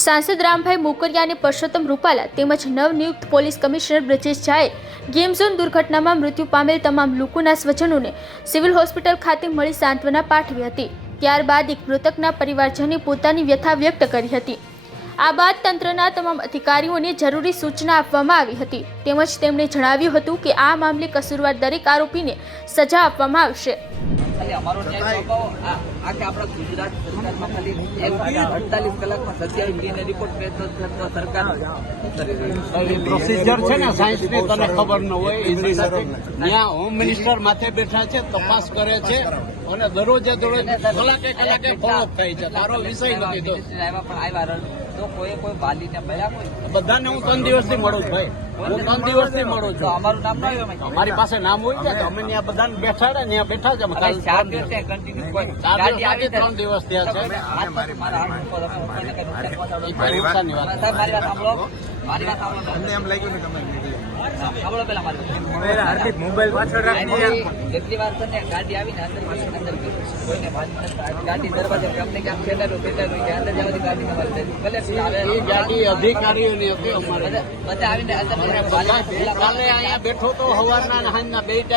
સાંસદ રામભાઈ મોકરિયા અને પરસોત્તમ રૂપાલા તેમજ નવનિયુક્ત પોલીસ કમિશનર બ્રજેશ ઝાએ ગેમ ઝોન દુર્ઘટનામાં મૃત્યુ પામેલ તમામ લોકોના સ્વજનોને સિવિલ હોસ્પિટલ ખાતે મળી સાંત્વના પાઠવી હતી. ત્યારબાદ એક મૃતકના પરિવારજને પોતાની વ્યથા વ્યક્ત કરી હતી. આ બાદ તંત્રના તમામ અધિકારીઓને જરૂરી સૂચના આપવામાં આવી હતી. તેમજ તેમણે જણાવ્યું હતું કે આ મામલે કસૂરવાર દરેક આરોપીને સજા આપવામાં આવશે. ખાલી અમારો ન્યાય અપાવો. આ આખે આપણા ગુજરાત સરકારમાં ખાલી એક અડતાલીસ કલાકમાં સત્યાવીસ ડીએનએ રિપોર્ટ પેશ સરકાર છે. પ્રોસિજર છે ને સાયન્સની તને ખબર ન હોય ત્યાં હોમ મિનિસ્ટર માથે બેઠા છે તપાસ કરે છે અને દરરોજે દરરોજ કલાકે કલાકે ફોલો થાય છે. તારો વિષય નથી તો આવ્યા પણ આવ્યા તો કોઈ કોઈ વાલીને મળ્યા કોઈ? બધાને હું ત્રણ દિવસથી મળું છું ભાઈ. હું ત્રણ દિવસથી મળું છું. અમારું નામ ના અમારી પાસે નામ હોય છે તો અમે ત્યાં બધાને બેઠા ને ત્યાં બેઠા છે ચાર દિવસ ત્રણ દિવસ ત્યાં છે. મારા વાત સાહેબ, મારી વાત સાંભળો. મારી વાત સાંભળો. અમને એમ લાગ્યું ને તમે સાંભળો મોબાઈલ પાછળ જેટલી વાર છે ગાડી આવીને અંદર અંદર કોઈને ગાડી દરવાજે ગમે ક્યાંક છે. અંદર જવાથી ગાડી તમારી આવે. એ ગાડી અધિકારીઓની હતી અમારે બધા બધા આવીને અંદર અને વાલીને બધા પેલા કાલે અહીંયા બેઠો તો સવારના અને બે